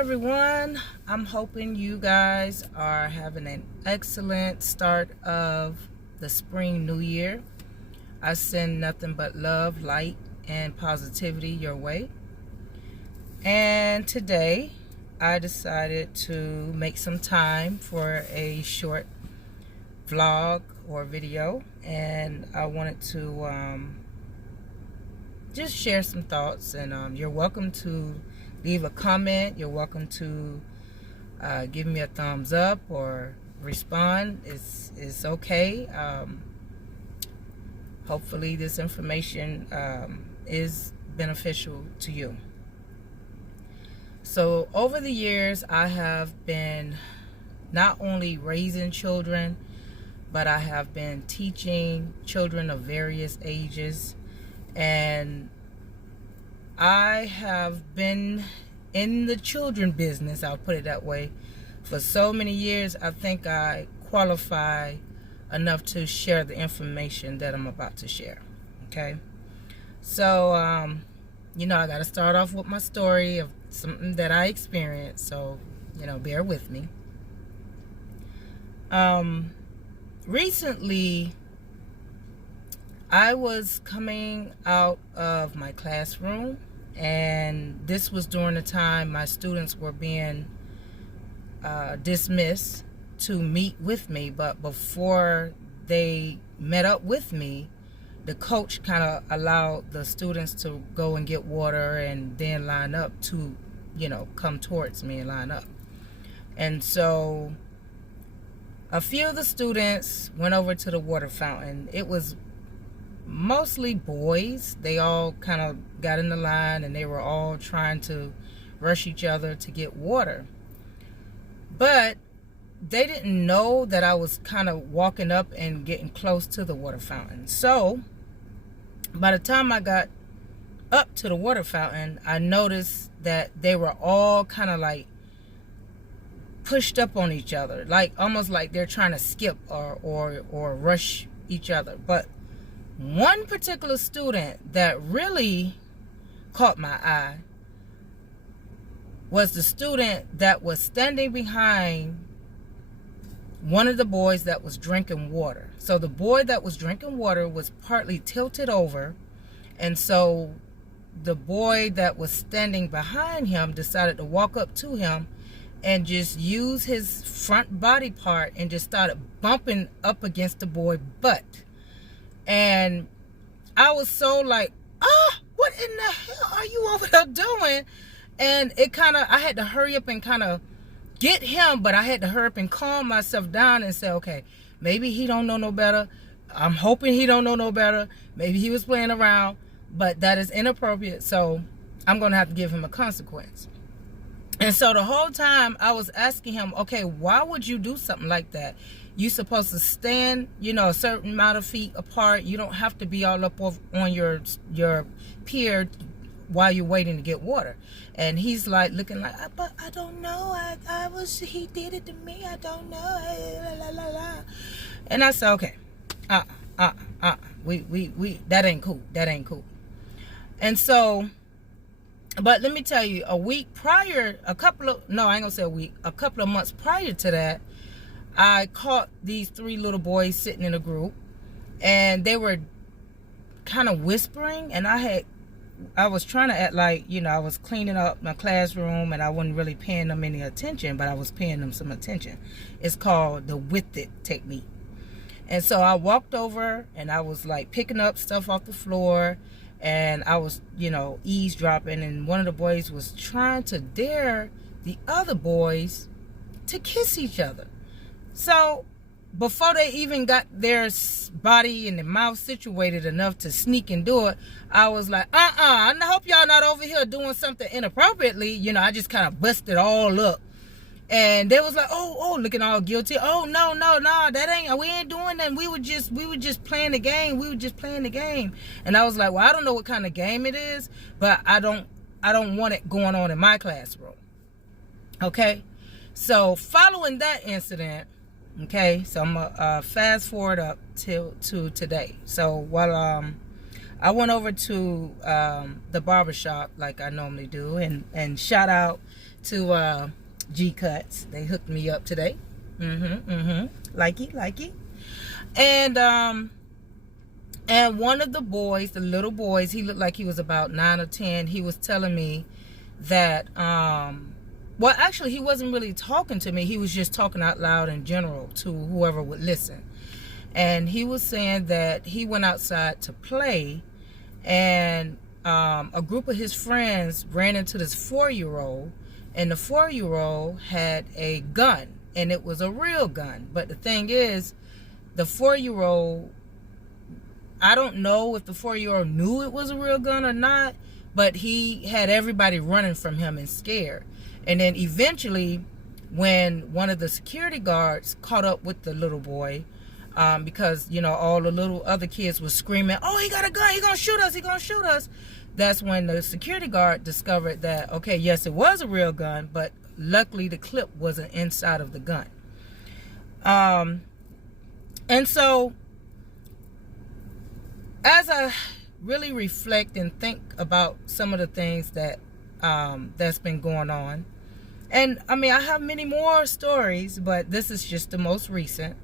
everyone. I'm hoping you guys are having an excellent start of the spring new year. I send nothing but love, light, and positivity your way. And today I decided to make some time for a short vlog or video, and I wanted to just share some thoughts. And you're welcome to leave a comment. You're welcome to give me a thumbs up or respond. It's okay. Hopefully this information is beneficial to you. So over the years, I have been not only raising children, but I have been teaching children of various ages. And I have been in the children business, I'll put it that way, for so many years. I think I qualify enough to share the information that I'm about to share. Okay, so I got to start off with my story of something that I experienced, so bear with me. Recently I was coming out of my classroom, and this was during the time my students were being dismissed to meet with me. But before they met up with me, the coach kind of allowed the students to go and get water and then line up to, come towards me and line up. And so a few of the students went over to the water fountain. It was mostly boys. They all kind of got in the line, and they were all trying to rush each other to get water. But they didn't know that I was kind of walking up and getting close to the water fountain. So by the time I got up to the water fountain, I noticed that they were all kind of like pushed up on each other, like almost like they're trying to skip or rush each other. But one particular student that really caught my eye was the student that was standing behind one of the boys that was drinking water. So the boy that was drinking water was partly tilted over, and so the boy that was standing behind him decided to walk up to him and just use his front body part and just started bumping up against the boy's butt. And I was so like, what in the hell are you over there doing? And I had to hurry up and kind of get him, but I had to hurry up and calm myself down and say, okay, maybe he don't know no better. I'm hoping he don't know no better. Maybe he was playing around, but that is inappropriate. So I'm going to have to give him a consequence. And so the whole time I was asking him, okay, why would you do something like that? You're supposed to stand, a certain amount of feet apart. You don't have to be all up on your pier while you're waiting to get water. And he's like looking like, but I don't know. He did it to me. I don't know. And I said, okay, we that ain't cool. That ain't cool. And so, but let me tell you, a couple of months prior to that, I caught these three little boys sitting in a group, and they were kind of whispering, and I was trying to act like, I was cleaning up my classroom and I wasn't really paying them any attention, but I was paying them some attention. It's called the with it technique. And so I walked over and I was like picking up stuff off the floor, and I was, eavesdropping, and one of the boys was trying to dare the other boys to kiss each other. So before they even got their body and their mouth situated enough to sneak and do it, I was like, I hope y'all not over here doing something inappropriately. I just kind of busted all up. And they was like, oh, looking all guilty. Oh, no, we ain't doing that. We were just playing the game. We were just playing the game. And I was like, well, I don't know what kind of game it is, but I don't want it going on in my classroom. Okay? So following that incident, okay, so I'm gonna fast forward up to today. So while I went over to the barbershop like I normally do, and shout out to G Cuts. They hooked me up today. Likey. And one of the boys, the little boys, he looked like he was about 9 or 10. He was telling me that, well, actually, he wasn't really talking to me. He was just talking out loud in general to whoever would listen. And he was saying that he went outside to play, and a group of his friends ran into this 4-year-old, and the 4-year-old had a gun, and it was a real gun. But the thing is, the 4-year-old, I don't know if the 4-year-old knew it was a real gun or not, but he had everybody running from him and scared. And then eventually, when one of the security guards caught up with the little boy, because, you know, all the little other kids were screaming, "Oh, he got a gun, he gonna shoot us, he gonna shoot us." That's when the security guard discovered that, okay, yes, it was a real gun, but luckily the clip wasn't inside of the gun. And so, as I really reflect and think about some of the things that that's been going on, and I mean, I have many more stories, but this is just the most recent.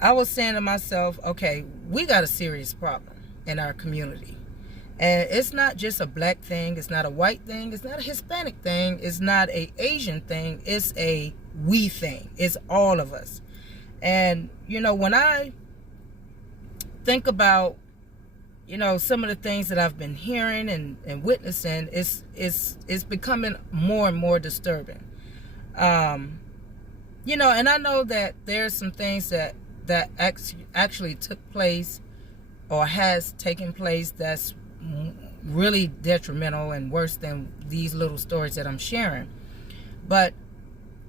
I was saying to myself, okay, we got a serious problem in our community. And it's not just a black thing. It's not a white thing. It's not a Hispanic thing. It's not an Asian thing. It's a we thing. It's all of us. And, you know, when I think about, you know, some of the things that I've been hearing and witnessing, it's becoming more and more disturbing. You know, and I know that there's some things that actually took place or has taken place that's really detrimental and worse than these little stories that I'm sharing. But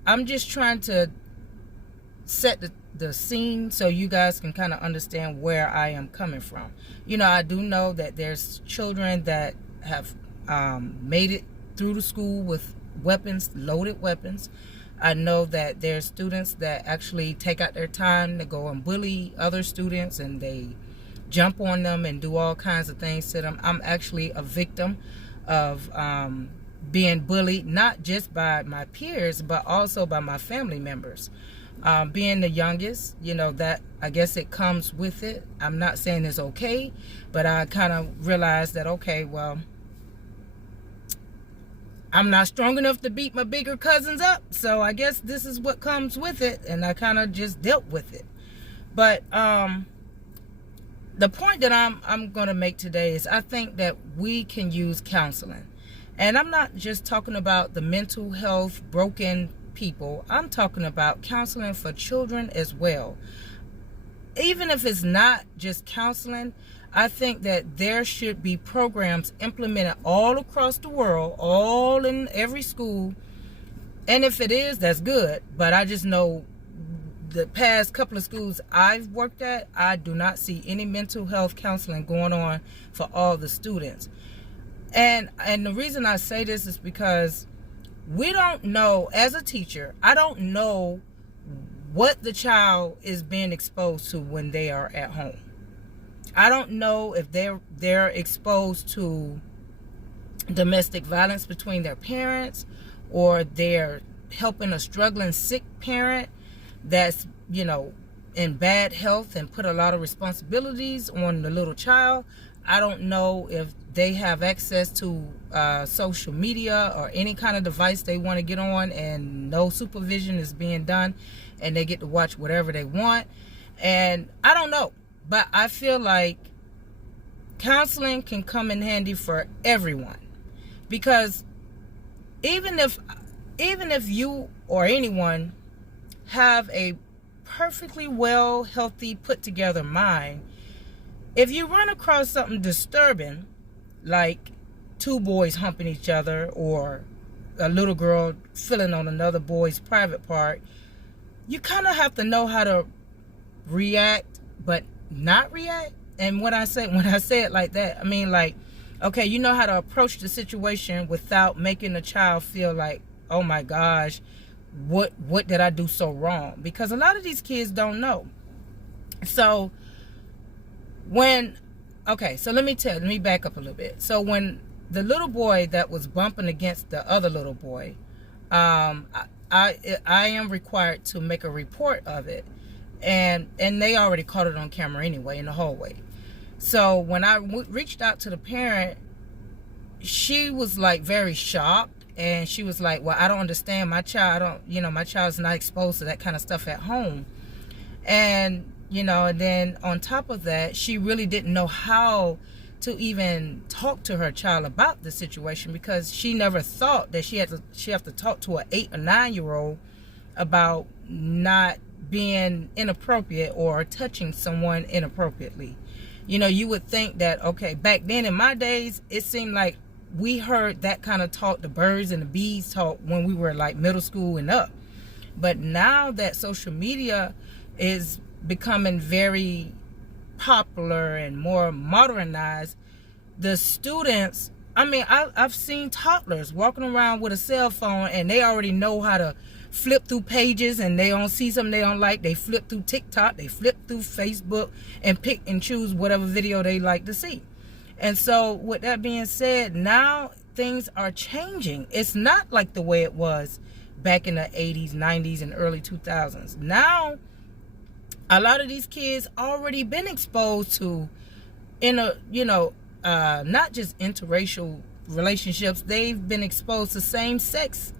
I'm just trying to set the scene so you guys can kind of understand where I am coming from. You know, I do know that there's children that have made it through the school with weapons, loaded weapons. I know that there's students that actually take out their time to go and bully other students, and they jump on them and do all kinds of things to them. I'm actually a victim of being bullied, not just by my peers, but also by my family members. Being the youngest, you know, that I guess it comes with it. I'm not saying it's okay, but I kind of realized that, okay, well, I'm not strong enough to beat my bigger cousins up, so I guess this is what comes with it, and I kind of just dealt with it. But the point that I'm going to make today is I think that we can use counseling. And I'm not just talking about the mental health broken people. I'm talking about counseling for children as well. Even if it's not just counseling, I think that there should be programs implemented all across the world, all in every school. And if it is, that's good. But I just know the past couple of schools I've worked at, I do not see any mental health counseling going on for all the students. And the reason I say this is because we don't know, as a teacher, I don't know what the child is being exposed to when they are at home. I don't know if they're exposed to domestic violence between their parents, or they're helping a struggling sick parent that's, you know, in bad health and put a lot of responsibilities on the little child. I don't know if they have access to social media or any kind of device they want to get on, and no supervision is being done, and they get to watch whatever they want. And I don't know. But I feel like counseling can come in handy for everyone, because even if you or anyone have a perfectly well, healthy, put together mind, if you run across something disturbing, like two boys humping each other, or a little girl filling on another boy's private part, you kind of have to know how to react, but not react. And when I say it like that, I mean, like, okay, you know how to approach the situation without making the child feel like, oh my gosh, what did I do so wrong? Because a lot of these kids don't know. So when Okay, so let me back up a little bit. So when the little boy that was bumping against the other little boy, I am required to make a report of it, and they already caught it on camera anyway in the hallway. So when I reached out to the parent, she was like very shocked, and she was like, well, I don't understand. My child, my child's not exposed to that kind of stuff at home. And and then on top of that, she really didn't know how to even talk to her child about the situation, because she never thought that she have to talk to an 8 or 9-year-old about not being inappropriate or touching someone inappropriately. You would think that, okay, back then in my days, it seemed like we heard that kind of talk, the birds and the bees talk, when we were like middle school and up. But now that social media is becoming very popular and more modernized, the students, I've seen toddlers walking around with a cell phone, and they already know how to flip through pages, and they don't see something they don't like, they flip through TikTok, they flip through Facebook, and pick and choose whatever video they like to see. And so with that being said, now things are changing. It's not like the way it was back in the 80s, 90s, and early 2000s. Now a lot of these kids already been exposed to not just interracial relationships. They've been exposed to same-sex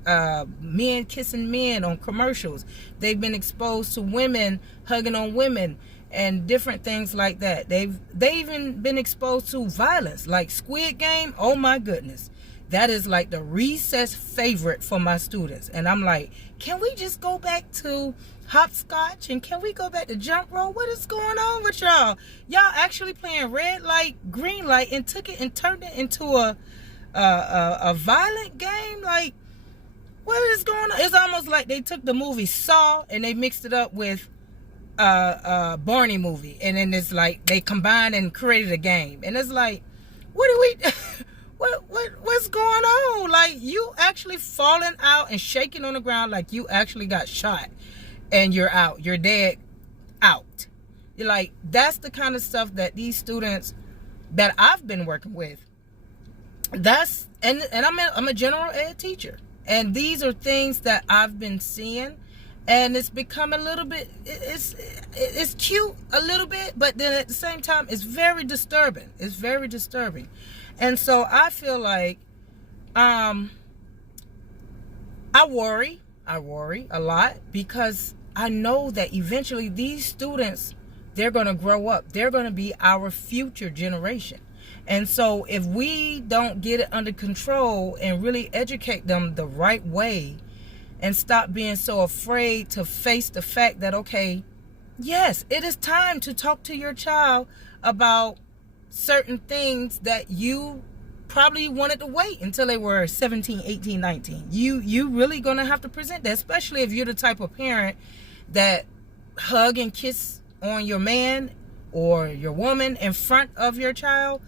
men kissing men on commercials. They've been exposed to women hugging on women and different things like that. They've even been exposed to violence, like Squid Game. Oh my goodness, that is like the recess favorite for my students. And I'm like, can we just go back to hopscotch, and can we go back to jump rope? What is going on with y'all? Y'all actually playing red light, green light, and took it and turned it into a violent game? Like, what is going on? It's almost like they took the movie Saw and they mixed it up with Barney movie, and then it's like they combined and created a game. And it's like, what do we what's going on? Like, you actually falling out and shaking on the ground like you actually got shot, and you're out, you're dead out. You're like, that's the kind of stuff that these students that I've been working with, that's, and I'm a general ed teacher, and these are things that I've been seeing, and it's become a little bit, it's cute a little bit, but then at the same time, it's very disturbing. It's very disturbing. And so I feel like, I worry a lot, because I know that eventually these students, they're going to grow up. They're going to be our future generation. And so if we don't get it under control and really educate them the right way, and stop being so afraid to face the fact that, okay, yes, it is time to talk to your child about certain things that you probably wanted to wait until they were 17, 18, 19. You really going to have to present that, especially if you're the type of parent that hug and kiss on your man or your woman in front of your child.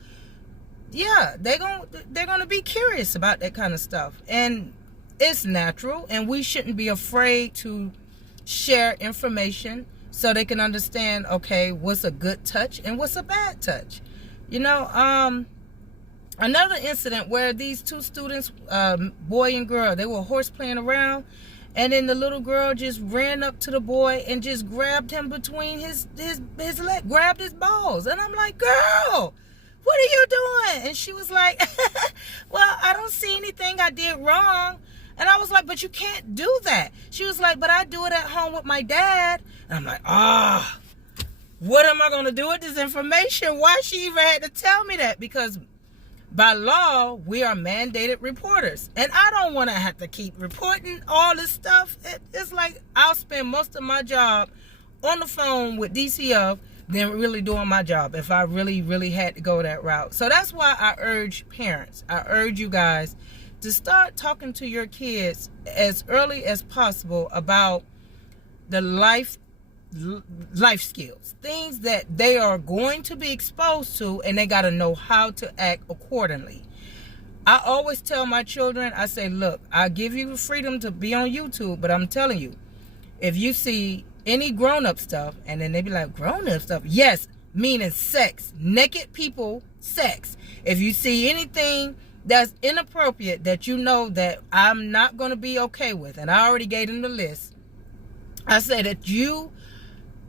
Yeah, they're going to be curious about that kind of stuff. And it's natural, and we shouldn't be afraid to share information so they can understand, okay, what's a good touch and what's a bad touch. Another incident where these two students, boy and girl, they were horse playing around, and then the little girl just ran up to the boy and just grabbed him between his leg, grabbed his balls. And I'm like, girl, what are you doing? And she was like, well, I don't see anything I did wrong. And I was like, but you can't do that. She was like, but I do it at home with my dad. And I'm like, what am I going to do with this information? Why she even had to tell me that? Because by law, we are mandated reporters. And I don't want to have to keep reporting all this stuff. It's like I'll spend most of my job on the phone with DCF than really doing my job if I really, really had to go that route. So that's why I urge parents, I urge you guys to start talking to your kids as early as possible about the life skills, things that they are going to be exposed to, and they got to know how to act accordingly. I always tell my children, I say, look, I give you the freedom to be on YouTube, but I'm telling you, if you see any grown-up stuff, and then they be like, grown-up stuff? Yes, meaning sex, naked people, sex. If you see anything that's inappropriate that you know that I'm not going to be okay with, and I already gave them the list, I said that you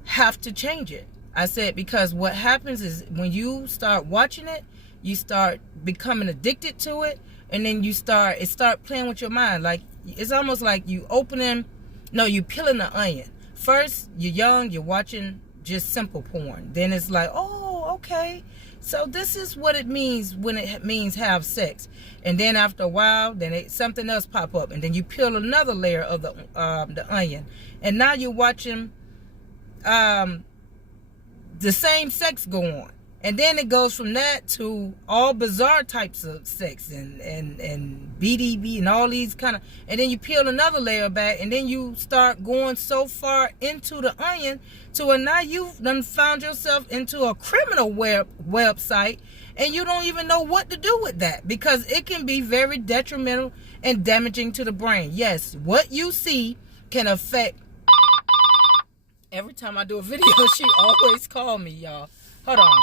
have to change it. I said, because what happens is when you start watching it, you start becoming addicted to it, and then it start playing with your mind. Like, it's almost like you peeling the onion. First, you're young, you're watching just simple porn. Then it's like, oh, okay, so this is what it means when it means have sex. And then after a while, then something else pop up, and then you peel another layer of the onion, and now you're watching the same sex go on. And then it goes from that to all bizarre types of sex and BDB and all these kind of, and then you peel another layer back, and then you start going so far into the onion to where now you've done found yourself into a criminal website, and you don't even know what to do with that, because it can be very detrimental and damaging to the brain. Yes, what you see can affect. Every time I do a video, she always call me, y'all. Hold on.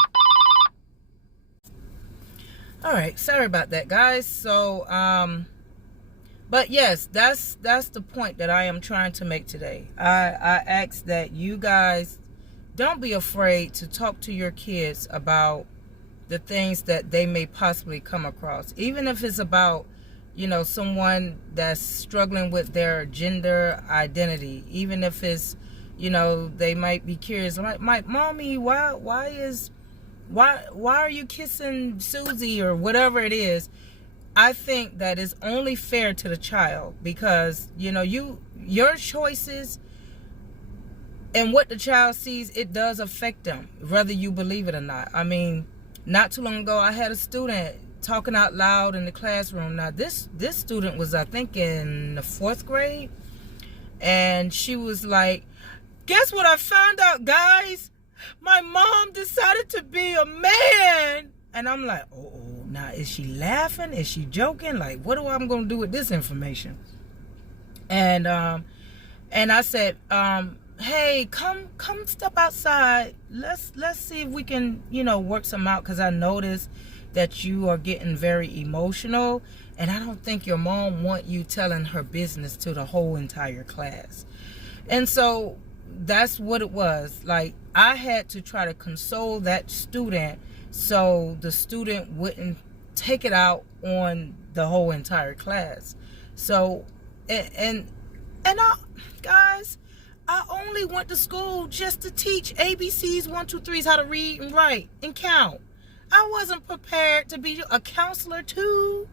All right, sorry about that, guys. So, but yes, that's the point that I am trying to make today. I ask that you guys don't be afraid to talk to your kids about the things that they may possibly come across, even if it's about, someone that's struggling with their gender identity, even if it's, they might be curious, like, mommy, why are you kissing Susie or whatever it is. I think that is only fair to the child, because your choices and what the child sees, it does affect them, whether you believe it or not. I mean, not too long ago, I had a student talking out loud in the classroom. Now this student was, I think, in the 4th grade, and she was like, guess what I found out, guys? My mom decided to be a man. And I'm like, oh, now is she laughing? Is she joking? Like, what am I going to do with this information? And I said, hey, come step outside. Let's see if we can, work some out, because I noticed that you are getting very emotional, and I don't think your mom want you telling her business to the whole entire class. And so that's what it was. Like, I had to try to console that student so the student wouldn't take it out on the whole entire class. So, and guys, I only went to school just to teach ABCs, 1, 2, 3s, how to read and write and count. I wasn't prepared to be a counselor too.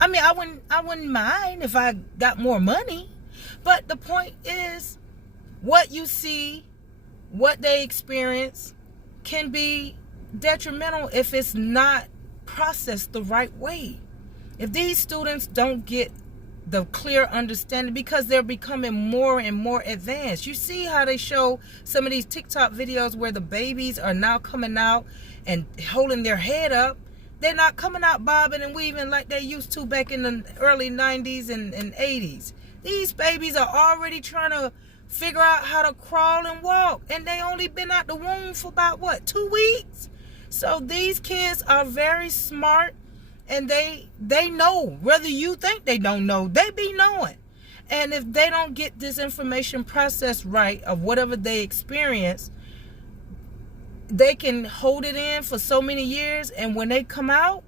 I mean, I wouldn't mind if I got more money. But the point is, what you see, what they experience, can be detrimental if it's not processed the right way. If these students don't get the clear understanding, because they're becoming more and more advanced. You see how they show some of these TikTok videos where the babies are now coming out and holding their head up. They're not coming out bobbing and weaving like they used to back in the early 90s and 80s. These babies are already trying to figure out how to crawl and walk, and they only been out the womb for about 2 weeks. So these kids are very smart, and they know, whether you think they don't know, they be knowing. And if they don't get this information processed right of whatever they experience, they can hold it in for so many years, and when they come out,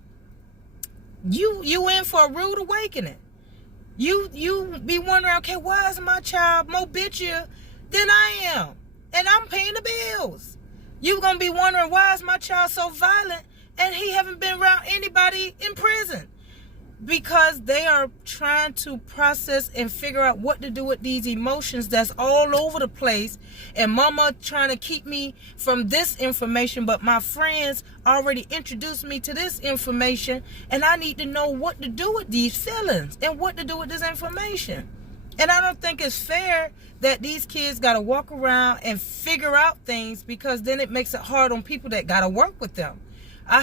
you in for a rude awakening. You be wondering, okay, why is my child more bitchier than I am? And I'm paying the bills. You're going to be wondering, why is my child so violent and he haven't been around anybody in prison? Because they are trying to process and figure out what to do with these emotions that's all over the place. And mama trying to keep me from this information, but my friends already introduced me to this information, and I need to know what to do with these feelings and what to do with this information. And I don't think it's fair that these kids got to walk around and figure out things, because then it makes it hard on people that got to work with them. I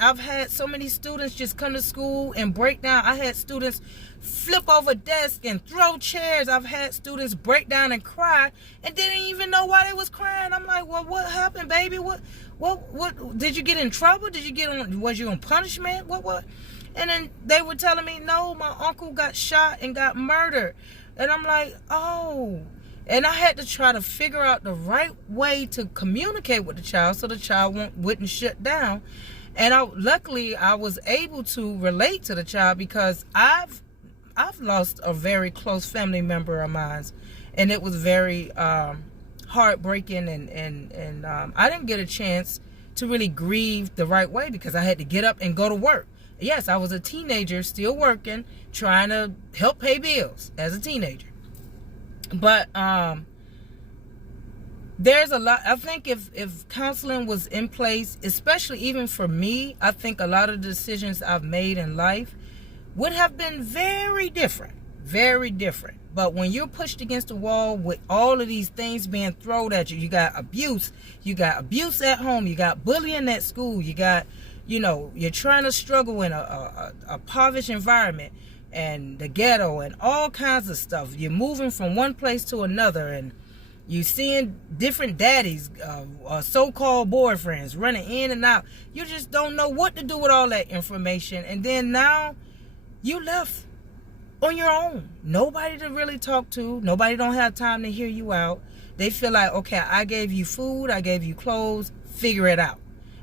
I've had so many students just come to school and break down. I had students flip over desks and throw chairs. I've had students break down and cry and didn't even know why they was crying. I'm like, well, what happened, baby? What did you get in trouble? Was you on punishment? What? And then they were telling me, no, my uncle got shot and got murdered. And I'm like, oh. And I had to try to figure out the right way to communicate with the child so the child wouldn't shut down. And luckily, I was able to relate to the child because I've lost a very close family member of mine, and it was very heartbreaking. And I didn't get a chance to really grieve the right way because I had to get up and go to work. Yes, I was a teenager, still working, trying to help pay bills as a teenager. But there's a lot. I think if counseling was in place, especially even for me, I think a lot of the decisions I've made in life would have been very different. Very different. But when you're pushed against the wall with all of these things being thrown at you, you got abuse at home, you got bullying at school, you got, you're trying to struggle in a impoverished environment, and the ghetto and all kinds of stuff. You're moving from one place to another, and you seeing different daddies, so-called boyfriends running in and out. You just don't know what to do with all that information. And then now you left on your own. Nobody to really talk to. Nobody don't have time to hear you out. They feel like, okay, I gave you food, I gave you clothes, figure it out.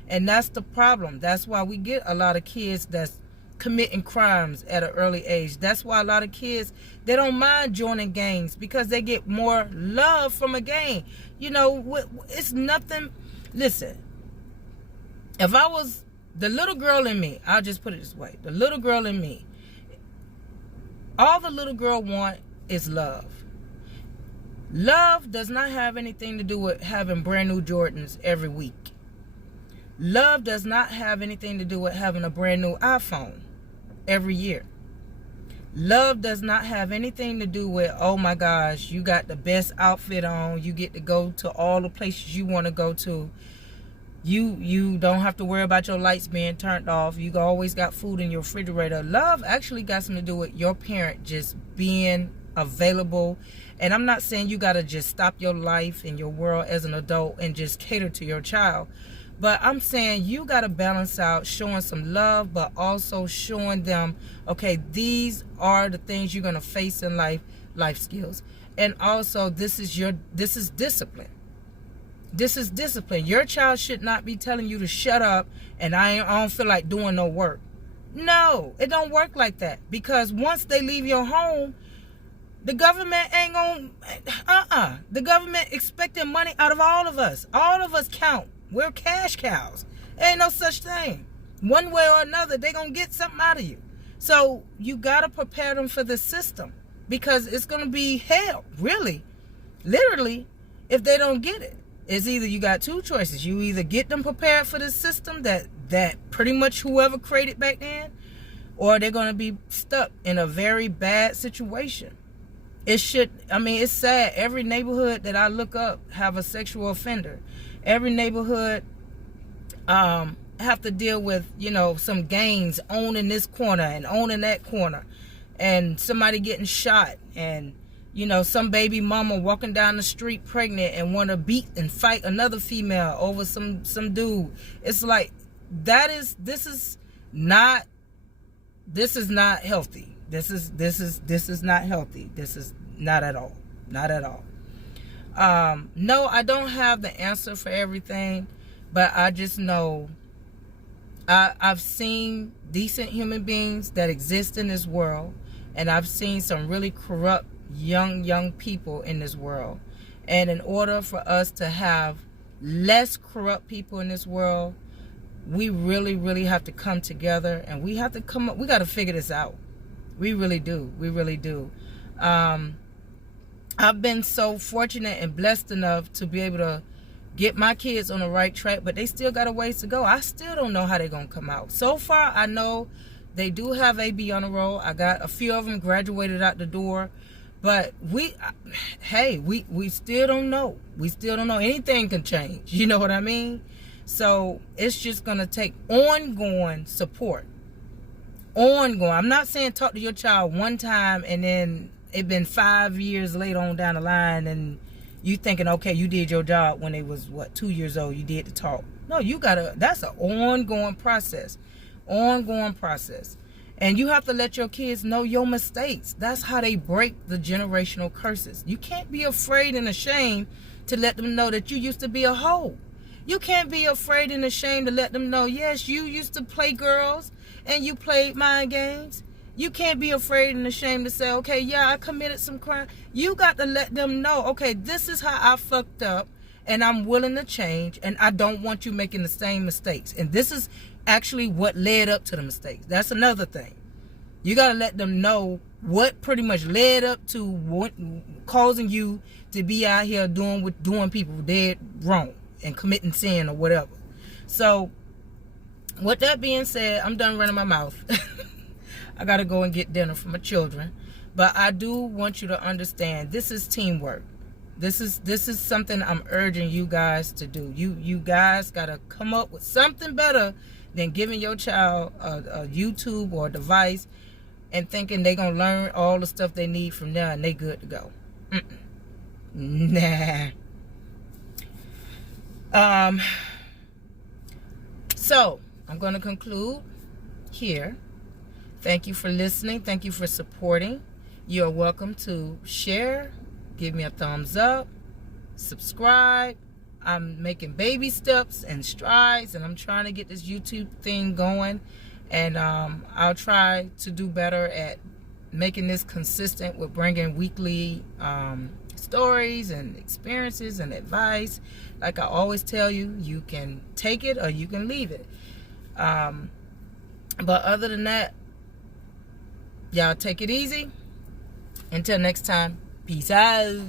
And that's the problem. That's why we get a lot of kids that's committing crimes at an early age. That's why a lot of kids, they don't mind joining gangs because they get more love from a gang. It's nothing. Listen, if I was the little girl in me, I'll just put it this way, the little girl in me, all the little girl want is love. Love does not have anything to do with having brand new Jordans every week. Love does not have anything to do with having a brand new iPhone every year. Love does not have anything to do with, oh my gosh, you got the best outfit on, you get to go to all the places you want to go to. You don't have to worry about your lights being turned off. You always got food in your refrigerator. Love actually got something to do with your parent just being available. And I'm not saying you got to just stop your life and your world as an adult and just cater to your child. But I'm saying you got to balance out showing some love, but also showing them, okay, these are the things you're going to face in life skills. And also, this is discipline. This is discipline. Your child should not be telling you to shut up and I don't feel like doing no work. No, it don't work like that. Because once they leave your home, the government ain't gonna, the government expecting money out of all of us. All of us count. We're cash cows. Ain't no such thing. One way or another, they're going to get something out of you. So you got to prepare them for the system because it's going to be hell, really, literally, if they don't get it. It's either you got two choices. You either get them prepared for the system that pretty much whoever created back then, or they're going to be stuck in a very bad situation. It's sad. Every neighborhood that I look up have a sexual offender. Every neighborhood have to deal with, some gangs owning this corner and owning that corner, and somebody getting shot, and some baby mama walking down the street pregnant and want to beat and fight another female over some dude. It's like this is not healthy. This is not healthy. This is not at all. Not at all. No, I don't have the answer for everything, but I just know I've seen decent human beings that exist in this world, and I've seen some really corrupt young people in this world. And in order for us to have less corrupt people in this world, we really, really have to come together, and we have to we got to figure this out. We really do. We really do. I've been so fortunate and blessed enough to be able to get my kids on the right track, but they still got a ways to go. I still don't know how they're going to come out. So far, I know they do have AB on the roll. I got a few of them graduated out the door, but we still don't know. We still don't know. Anything can change. You know what I mean? So it's just going to take ongoing support. Ongoing. I'm not saying talk to your child one time and then it been 5 years later on down the line and you thinking, okay, you did your job when they was, 2 years old, you did the talk. No, you gotta, that's an ongoing process. Ongoing process. And you have to let your kids know your mistakes. That's how they break the generational curses. You can't be afraid and ashamed to let them know that you used to be a hoe. You can't be afraid and ashamed to let them know, yes, you used to play girls and you played mind games. You can't be afraid and ashamed to say, okay, yeah, I committed some crime. You got to let them know, okay, this is how I fucked up and I'm willing to change and I don't want you making the same mistakes. And this is actually what led up to the mistakes. That's another thing. You got to let them know what pretty much led up to what causing you to be out here doing people dead wrong and committing sin or whatever. So with that being said, I'm done running my mouth. I gotta go and get dinner for my children. But I do want you to understand this is teamwork. This is something I'm urging you guys to do. You guys gotta come up with something better than giving your child a YouTube or a device and thinking they gonna learn all the stuff they need from there and they good to go. Nah. So I'm going to conclude here. Thank you for listening. Thank you for supporting. You're welcome to share, give me a thumbs up, subscribe. I'm making baby steps and strides, and I'm trying to get this YouTube thing going. And I'll try to do better at making this consistent with bringing weekly stories and experiences and advice. Like I always tell you, you can take it or you can leave it. But other than that, y'all take it easy. Until next time, peace out.